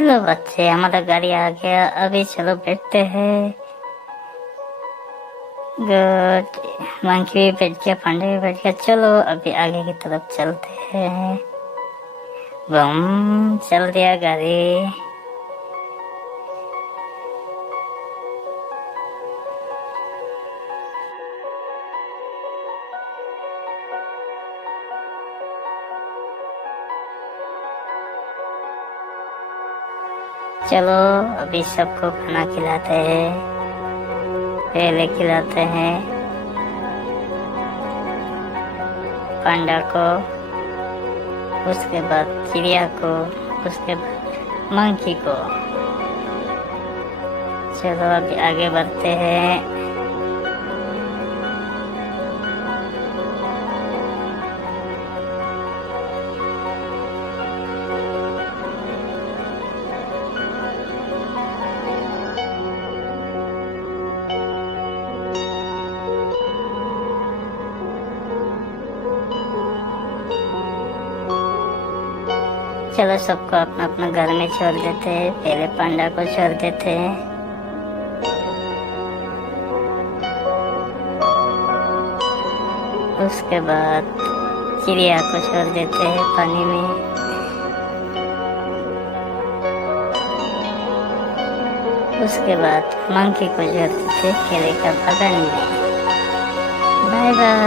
Hello बच्चे, हमारा गाड़ी आ गया। अभी चलो बैठते हैं। गुड। मंकी भी बैठ गया, पांडे भी बैठ गया। चलो अभी आगे की तरफ चलते हैं। बम, चल दिया गाड़ी। चलो अभी सबको खाना खिलाते हैं। पहले खिलाते हैं पांडा को, उसके बाद चिड़िया को, उसके बाद मंकी को। चलो अभी आगे बढ़ते हैं। चलो सबको अपना अपना घर में छोड़ देते हैं। पहले पांडा को छोड़ देते हैं। उसके बाद चिड़िया को छोड़ देते हैं पानी में। उसके बाद मंकी को छोड़ देते हैं केले का बागान में। Bye bye.